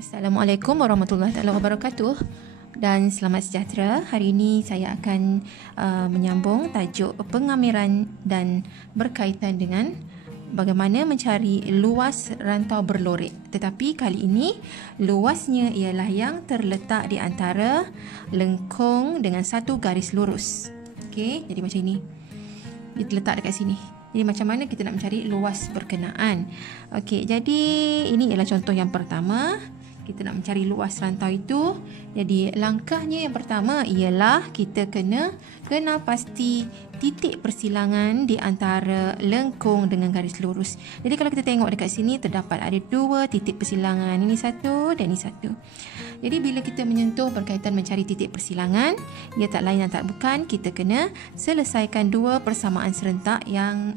Assalamualaikum warahmatullahi wabarakatuh dan selamat sejahtera. Hari ini saya akan menyambung tajuk pengamiran dan berkaitan dengan bagaimana mencari luas rantau berlorek. Tetapi kali ini luasnya ialah yang terletak di antara lengkung dengan satu garis lurus. Okey, jadi macam ini. Dia terletak dekat sini. Jadi macam mana kita nak mencari luas berkenaan? Okey, jadi ini ialah contoh yang pertama. Kita nak mencari luas rantau itu. Jadi langkahnya yang pertama ialah kita kena pasti titik persilangan di antara lengkung dengan garis lurus. Jadi kalau kita tengok dekat sini terdapat ada dua titik persilangan. Ini satu dan ini satu. Jadi bila kita menyentuh berkaitan mencari titik persilangan, ia tak lain dan tak bukan kita kena selesaikan dua persamaan serentak yang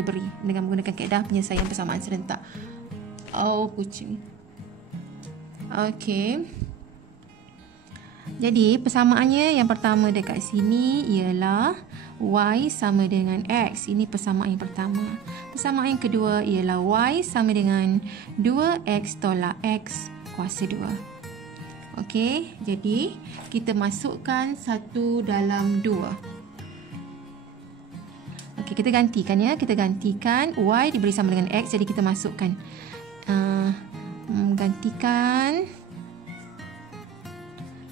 diberi dengan menggunakan kaedah penyelesaian persamaan serentak. Oh, kucing. Okey. Jadi persamaannya yang pertama dekat sini ialah y sama dengan x. Ini persamaan yang pertama. Persamaan yang kedua ialah y sama dengan 2x tolak x kuasa 2. Okey, jadi kita masukkan 1 dalam 2. Okey, kita gantikan ya. Kita gantikan y diberi sama dengan x, jadi kita masukkan gantikan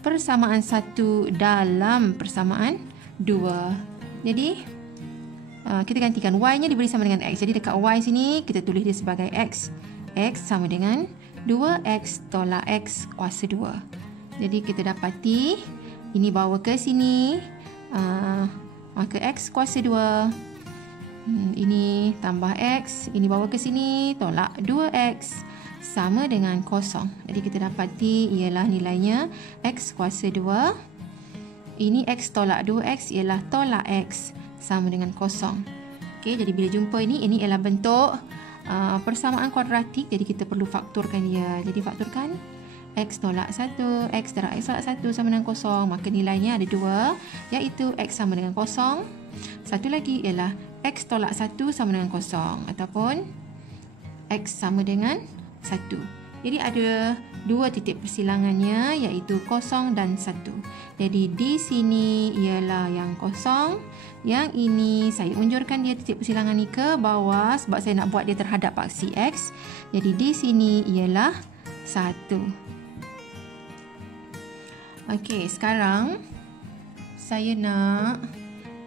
persamaan 1 dalam persamaan 2. Jadi kita gantikan y-nya diberi sama dengan x. Jadi dekat y sini kita tulis dia sebagai x. X sama dengan 2x tolak x kuasa 2. Jadi kita dapati ini bawa ke sini, maka x kuasa 2. Ini tambah x, ini bawa ke sini, tolak 2x sama dengan kosong. Jadi kita dapati ialah nilainya x kuasa 2. Ini x tolak 2x ialah tolak x sama dengan kosong. Okey, jadi bila jumpa ini ialah bentuk persamaan kuadratik. Jadi kita perlu fakturkan dia. Jadi fakturkan x tolak 1, x darab x tolak 1 sama dengan kosong. Maka nilainya ada 2, iaitu x sama dengan kosong. Satu lagi ialah x tolak 1 sama dengan kosong, ataupun x sama dengan 1. Jadi ada dua titik persilangannya, iaitu 0 dan 1. Jadi di sini ialah yang 0. Yang ini saya unjurkan dia titik persilangan ni ke bawah sebab saya nak buat dia terhadap paksi x. Jadi di sini ialah 1. Okey, sekarang saya nak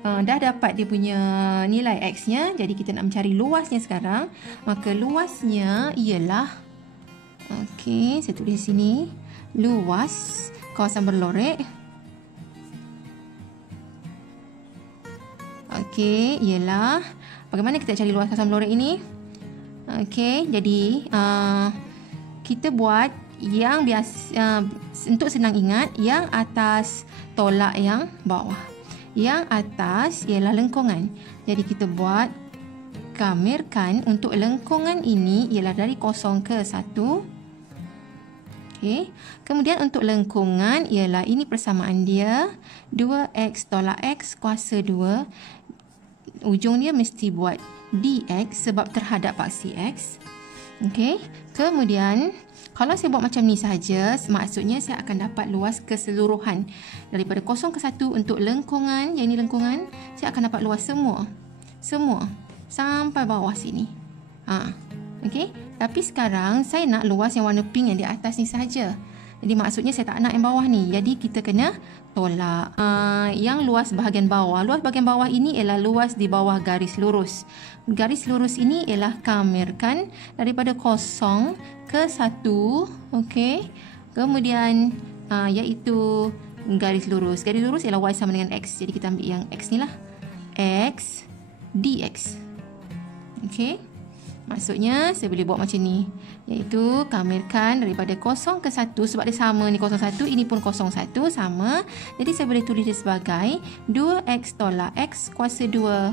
dah dapat dia punya nilai x-nya. Jadi kita nak mencari luasnya sekarang. Maka luasnya ialah, okey, saya tulis sini, luas kawasan berlorek. Okey, ialah bagaimana kita cari luas kawasan berlorek ini? Okey, jadi kita buat yang biasa, untuk senang ingat, yang atas tolak yang bawah. Yang atas ialah lengkungan. Jadi kita buat gamirkan untuk lengkungan ini ialah dari 0 ke 1. Okey. Kemudian untuk lengkungan ialah ini persamaan dia 2x tolak x kuasa 2. Ujung dia mesti buat dx sebab terhadap paksi x. Okey. Kemudian kalau saya buat macam ni saja, maksudnya saya akan dapat luas keseluruhan daripada 0 ke 1 untuk lengkungan. Yang ini lengkungan, saya akan dapat luas semua sampai bawah sini. Okey. Tapi sekarang saya nak luas yang warna pink yang di atas ni saja. Jadi maksudnya saya tak nak yang bawah ni. Jadi kita kena tolak yang luas bahagian bawah. Luas bahagian bawah ini ialah luas di bawah garis lurus. Garis lurus ini ialah kamirkan daripada 0 ke 1. Okey. Kemudian iaitu garis lurus. Garis lurus ialah y sama dengan x. Jadi kita ambil yang x ni lah. X dx. Okey. Maksudnya saya boleh buat macam ni, iaitu kamirkan daripada 0 ke 1 sebab dia sama ni 0, 1, ini pun 0, 1 sama. Jadi saya boleh tulis dia sebagai 2x tolak x kuasa 2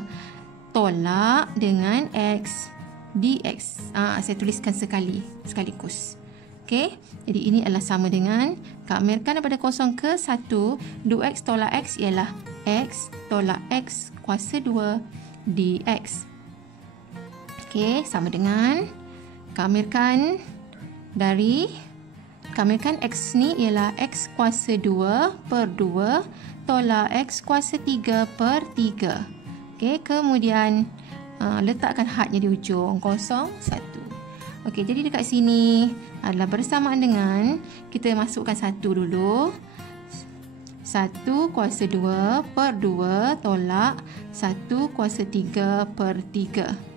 tolak dengan x dx. Saya tuliskan sekaligus. Okey. Jadi ini adalah sama dengan kamirkan daripada 0 ke 1, 2x tolak x ialah x tolak x kuasa 2 dx. Okey, sama dengan kamirkan dari kamirkan X ni ialah X kuasa 2 per 2 tolak X kuasa 3 per 3. Okey, kemudian letakkan hadnya di ujung 0, 1. Okey, jadi dekat sini adalah bersamaan dengan kita masukkan 1 dulu. 1 kuasa 2 per 2 tolak 1 kuasa 3 per 3.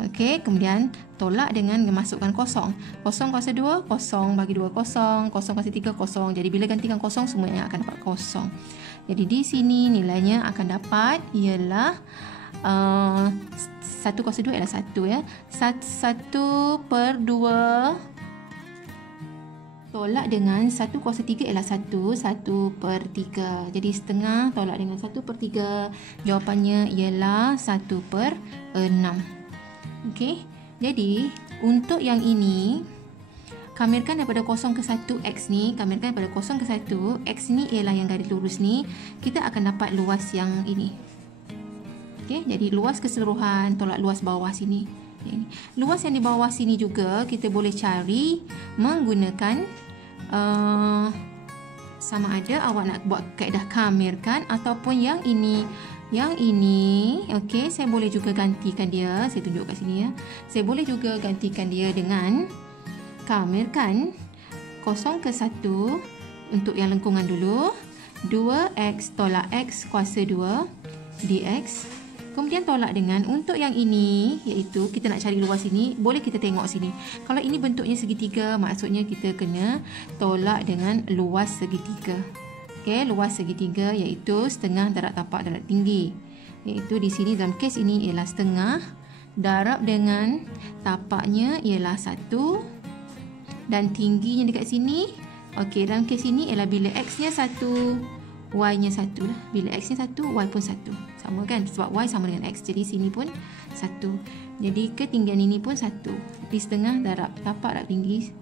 Okey, kemudian tolak dengan memasukkan 0. 0 kuasa 2, 0 bagi 2, 0. 0 kuasa 3, 0. Jadi bila gantikan 0, semuanya akan dapat 0. Jadi di sini nilainya akan dapat ialah 1 kuasa 2 ialah 1 ya. 1 per 2 tolak dengan 1 kuasa 3 ialah 1 per 3. Jadi setengah tolak dengan 1 per 3. Jawapannya ialah 1 per 6. Okey, jadi untuk yang ini kamirkan daripada 0 ke 1 X ni, kamirkan daripada 0 ke 1 X ni ialah yang garis lurus ni, kita akan dapat luas yang ini. Okey, jadi luas keseluruhan tolak luas bawah sini. Luas yang di bawah sini juga kita boleh cari menggunakan sama ada awak nak buat kaedah kamirkan ataupun yang ini. Yang ini, okey, saya boleh juga gantikan dia. Saya tunjuk kat sini ya. Saya boleh juga gantikan dia dengan kamirkan 0 ke 1 untuk yang lengkungan dulu. 2X tolak X kuasa 2 dx. Kemudian tolak dengan untuk yang ini, iaitu kita nak cari luas ini, boleh kita tengok sini. Kalau ini bentuknya segitiga, maksudnya kita kena tolak dengan luas segitiga. Okey, luas segitiga iaitu setengah darab tapak darab tinggi. Iaitu di sini dalam kes ini ialah setengah darab dengan tapaknya ialah 1 dan tingginya dekat sini. Okey, dalam kes ini ialah bila X-nya 1, Y-nya 1 lah. Bila X-nya 1, Y pun 1. Sama kan? Sebab Y sama dengan X. Jadi sini pun 1. Jadi ketinggian ini pun 1. Di setengah darab tapak darab tinggi.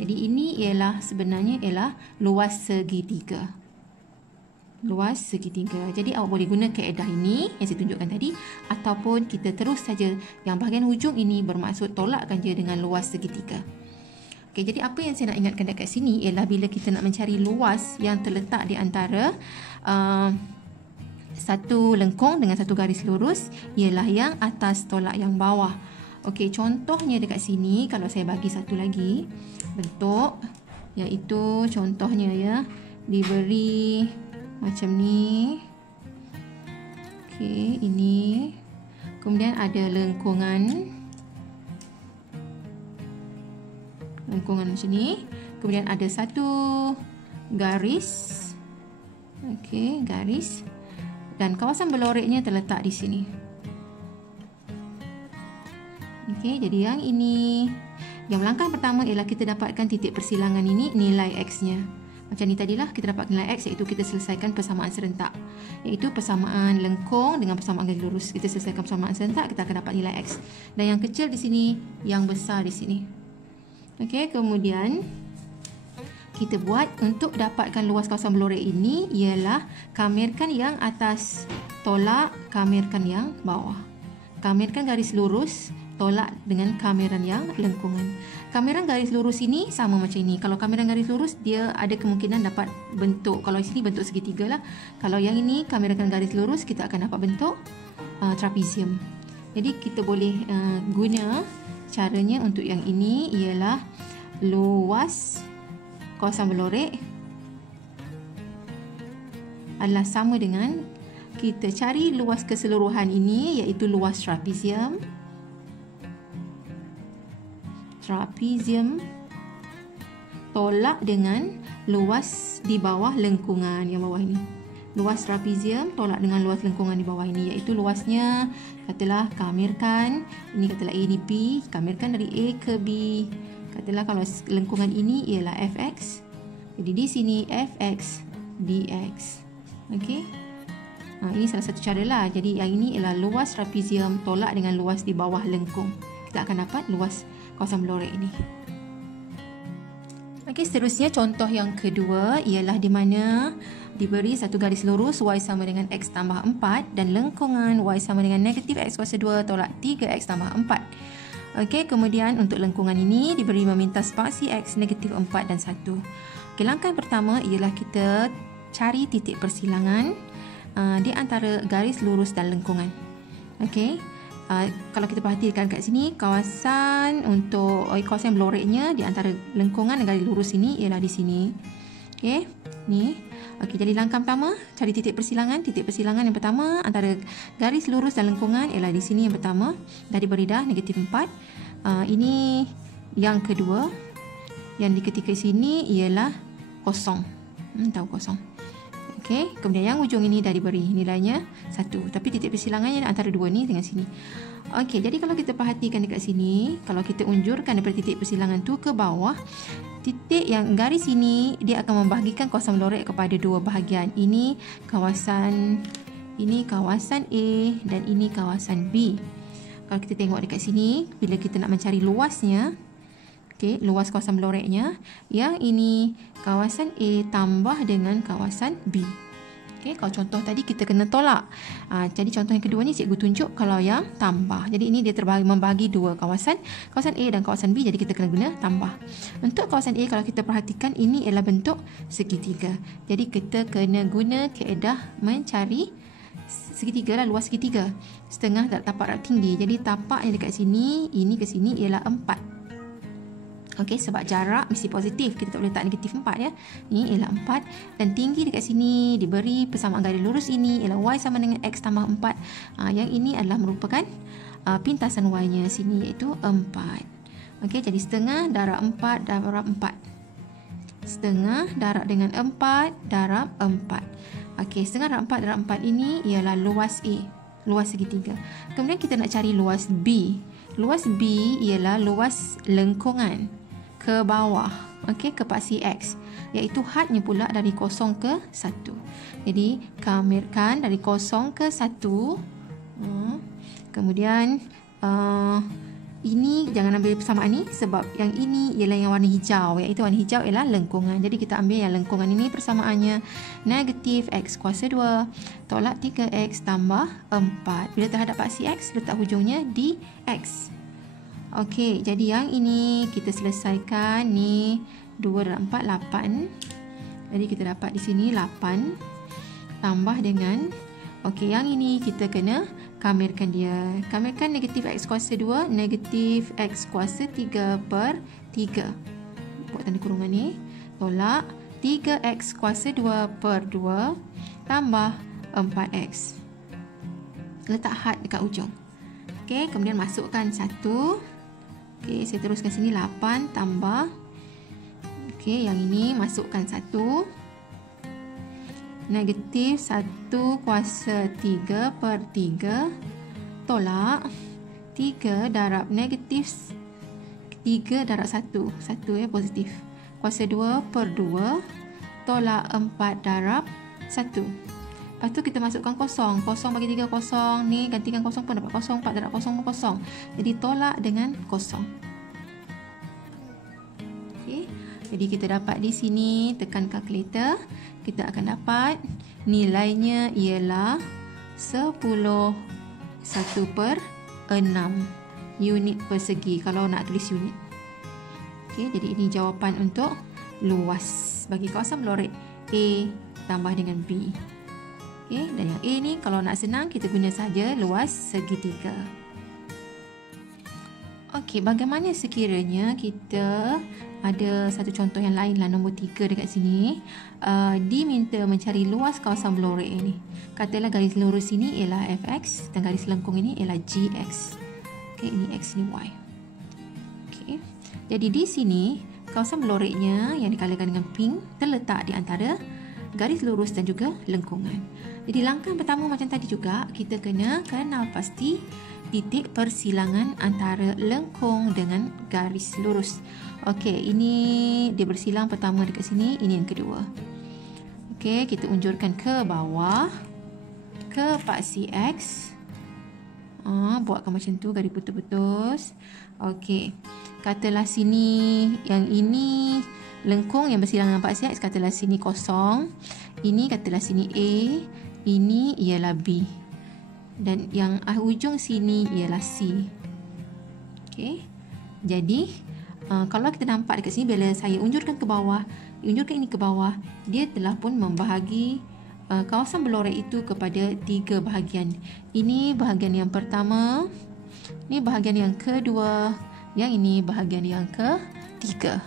Jadi ini ialah sebenarnya ialah luas segitiga. Luas segitiga. Jadi awak boleh guna kaedah ini yang saya tunjukkan tadi ataupun kita terus saja yang bahagian hujung ini bermaksud tolakkan dia dengan luas segitiga. Okey, jadi apa yang saya nak ingatkan dekat sini ialah bila kita nak mencari luas yang terletak di antara satu lengkung dengan satu garis lurus ialah yang atas tolak yang bawah. Okey, contohnya dekat sini kalau saya bagi satu lagi bentuk iaitu contohnya ya diberi macam ni. Okey, ini. Kemudian ada lengkungan macam ni. Kemudian ada satu garis. Okey, garis. Dan kawasan beloreknya terletak di sini. Okey, jadi yang ini. Yang langkah pertama ialah kita dapatkan titik persilangan ini, nilai X-nya. Macam ni tadilah kita dapat nilai X iaitu kita selesaikan persamaan serentak. Iaitu persamaan lengkung dengan persamaan garis lurus. Kita selesaikan persamaan serentak, kita akan dapat nilai X. Dan yang kecil di sini, yang besar di sini. Okey, kemudian kita buat untuk dapatkan luas kawasan belorek ini ialah kamirkan yang atas tolak kamirkan yang bawah. Kamirkan garis lurus tolak dengan kamiran yang lengkungan. Kamiran garis lurus ini sama macam ini. Kalau kamiran garis lurus dia ada kemungkinan dapat bentuk, kalau di sini bentuk segitiga lah. Kalau yang ini kamiran garis lurus kita akan dapat bentuk trapezium. Jadi kita boleh guna caranya untuk yang ini ialah luas kawasan belorek adalah sama dengan kita cari luas keseluruhan ini iaitu luas trapezium. Trapezium tolak dengan luas di bawah lengkungan yang bawah ini. Luas trapezium tolak dengan luas lengkungan di bawah ini iaitu luasnya katalah kamirkan ini katalah A di B, kamirkan dari A ke B. Katalah kalau lengkungan ini ialah fx. Jadi di sini fx dx. Okey. Ini salah satu cara lah. Jadi yang ini ialah luas trapezium tolak dengan luas di bawah lengkung. Kita akan dapat luas kawasan belorek ini. Okey, seterusnya contoh yang kedua ialah di mana diberi satu garis lurus y sama dengan x tambah 4 dan lengkungan y sama dengan negatif x kuasa 2 tolak 3x tambah 4. Okey, kemudian untuk lengkungan ini diberi memintas paksi X negatif 4 dan 1. Okey, langkah yang pertama ialah kita cari titik persilangan di antara garis lurus dan lengkungan. Okey. Kalau kita perhatikan kat sini, kawasan untuk kawasan bloreknya di antara lengkungan dan garis lurus ini ialah di sini. Okey, ni. Okey, jadi langkah pertama cari titik persilangan. Titik persilangan yang pertama antara garis lurus dan lengkungan ialah di sini yang pertama. Dah diberi dah negatif 4. Ini yang kedua. Yang di ketika sini ialah kosong. Tahu kosong. Okey, kemudian yang ujung ini dah diberi nilainya 1. Tapi titik persilangannya antara dua ni dengan sini. Okey, jadi kalau kita perhatikan dekat sini, kalau kita unjurkan daripada titik persilangan tu ke bawah, titik yang garis ini dia akan membahagikan kawasan blorek kepada dua bahagian. Ini kawasan A dan ini kawasan B. Kalau kita tengok dekat sini, bila kita nak mencari luasnya, okey, luas kawasan bloreknya, yang ini kawasan A tambah dengan kawasan B. Okey, kalau contoh tadi kita kena tolak. Jadi contoh yang kedua ni cikgu tunjuk kalau yang tambah. Jadi ini dia membagi dua kawasan, kawasan A dan kawasan B, jadi kita kena guna tambah. Untuk kawasan A, kalau kita perhatikan ini ialah bentuk segitiga. Jadi kita kena guna kaedah mencari segitiga lah, luas segitiga. Setengah tak tapak rak tinggi. Jadi tapak yang dekat sini, ini ke sini ialah 4. Okey, sebab jarak mesti positif. Kita tak boleh letak negatif 4 ya. Ini ialah 4. Dan tinggi dekat sini diberi persamaan garis lurus ini ialah Y sama dengan X tambah 4. Yang ini adalah merupakan pintasan Y-nya sini iaitu 4. Okey, jadi setengah darab 4 darab 4. Setengah darab dengan 4 darab 4. Okey, setengah darab 4 darab 4 ini ialah luas A. Luas segitiga. Kemudian kita nak cari luas B. Luas B ialah luas lengkungan ke bawah, okey, ke paksi X, iaitu hadnya pula dari 0 ke 1. Jadi kamirkan dari 0 ke 1. Kemudian ini jangan ambil persamaan ni sebab yang ini ialah yang warna hijau, iaitu warna hijau ialah lengkungan. Jadi kita ambil yang lengkungan ini persamaannya negatif X kuasa 2 tolak 3X tambah 4. Bila terhadap paksi X, letak hujungnya di X. Okey, jadi yang ini kita selesaikan ni 2 dan 4, 8. Jadi kita dapat di sini 8 tambah dengan, okey, yang ini kita kena kamirkan dia. Kamirkan negatif X kuasa 2, negatif X kuasa 3 per 3. Buat tanda kurungan ni. Tolak 3X kuasa 2 per 2 tambah 4X. Letak had dekat ujung. Okey, kemudian masukkan 1. Okey, saya teruskan sini 8 tambah. Okey, yang ini masukkan 1. Negatif 1 kuasa 3 per 3 tolak 3 darab negatif 3 darab 1. 1 ya, positif. Kuasa 2 per 2 tolak 4 darab 1. Lepas tu kita masukkan kosong. Kosong bagi 3 kosong. Ni gantikan kosong pun dapat kosong. 4 darab kosong pun kosong. Jadi tolak dengan kosong. Okay. Jadi kita dapat di sini. Tekan kalkulator. Kita akan dapat nilainya ialah 10 1 per 6 unit persegi. Kalau nak tulis unit. Okay. Jadi ini jawapan untuk luas bagi kawasan blorek A tambah dengan B. Okay, dan yang A ni kalau nak senang kita guna saja luas segitiga. Okey, bagaimana sekiranya kita ada satu contoh yang lain lah, nombor 3 dekat sini. Diminta mencari luas kawasan blorek ini. Katalah garis lurus ini ialah Fx dan garis lengkung ini ialah Gx. Okey, ini X ni Y. Okey. Jadi di sini kawasan bloreknya yang dikalakan dengan pink terletak di antara garis lurus dan juga lengkungan. Jadi langkah pertama macam tadi juga, kita kena kenal pasti titik persilangan antara lengkung dengan garis lurus. Okey, ini dia bersilang pertama dekat sini, ini yang kedua. Okey, kita unjurkan ke bawah ke paksi X. Buatkan macam tu, garis putus-putus. Okey, katalah sini yang ini lengkung yang bersilang dengan paksi X, katalah sini kosong. Ini katalah sini A. Ini ialah B. Dan yang ujung sini ialah C. Okey. Jadi kalau kita nampak dekat sini, bila saya unjurkan ke bawah, unjurkan ini ke bawah, dia telah pun membahagi kawasan berlorek itu kepada 3 bahagian. Ini bahagian yang pertama, ini bahagian yang kedua, yang ini bahagian yang ketiga.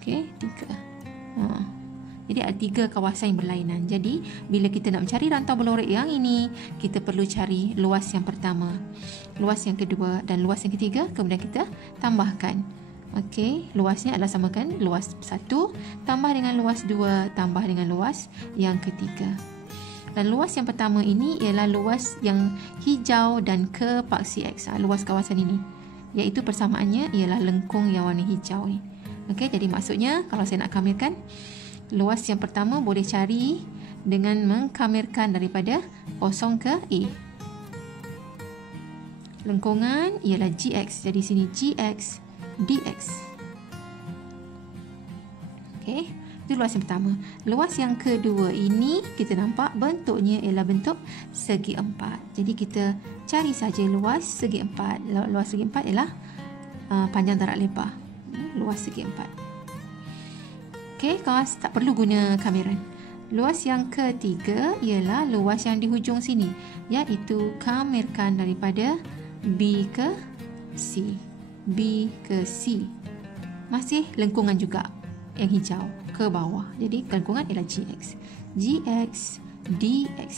Okey, 3. Jadi ada 3 kawasan yang berlainan. Jadi bila kita nak mencari rantau berlorek yang ini, kita perlu cari luas yang pertama, luas yang kedua dan luas yang ketiga, kemudian kita tambahkan. Okey, luasnya adalah samakan luas 1 tambah dengan luas 2 tambah dengan luas yang ketiga. Dan luas yang pertama ini ialah luas yang hijau dan ke paksi X, luas kawasan ini, iaitu persamaannya ialah lengkung yang warna hijau ni. Okey, jadi maksudnya kalau saya nak kamerkan, luas yang pertama boleh cari dengan mengkamerkan daripada 0 ke A. Lengkungan ialah GX. Jadi sini GX DX. Okey, itu luas yang pertama. Luas yang kedua ini kita nampak bentuknya ialah bentuk segi 4. Jadi kita cari saja luas segi 4. Luas segi 4 ialah panjang darab lebar. Luas segi 4. Okey, kawas tak perlu guna kameran. Luas yang ketiga ialah luas yang di hujung sini, iaitu kamerkan daripada B ke C. B ke C. Masih lengkungan juga yang hijau ke bawah. Jadi lengkungan ialah GX. GX DX.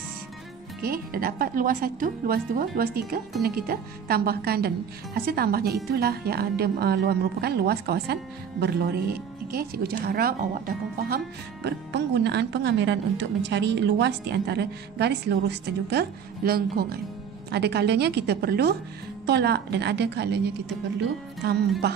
Okey, dah dapat luas 1, luas 2, luas 3. Kemudian kita tambahkan dan hasil tambahnya itulah yang ada merupakan luas kawasan berlorek. Okey, cikgu harap awak dah faham penggunaan pengameran untuk mencari luas di antara garis lurus dan juga lengkungan. Ada kalanya kita perlu tolak dan ada kalanya kita perlu tambah.